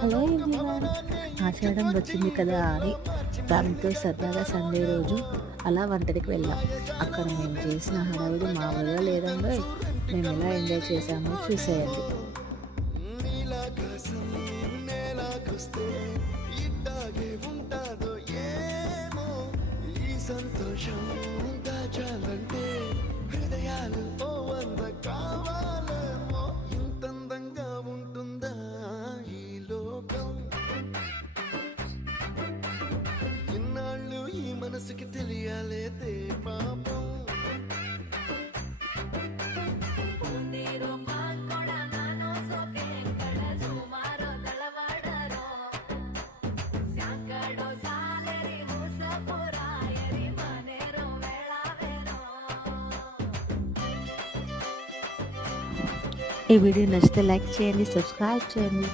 Hello everyone, ఆషాఢం వచ్చింది కదా అని దాంతో సరదాగా సండే రోజు అలా వంటడికి వెళ్ళాం. అక్కడ మేము చేసిన హడావిడి మామూలుగా లేదంగా. మేము ఎలా ఎంజాయ్ చేసామో చూసేయండి. సంతోషం దాచాలంటే హృదయాలు ఓ వంద కావాలేమో. ఇంతందంగా ఉంటుందా ఈ లోకం? ఇన్నాళ్ళు ఈ మనసుకి తెలియాలేదే పాపం. ఈ వీడియో నచ్చితే లైక్ చేయండి, సబ్స్క్రైబ్ చేయండి.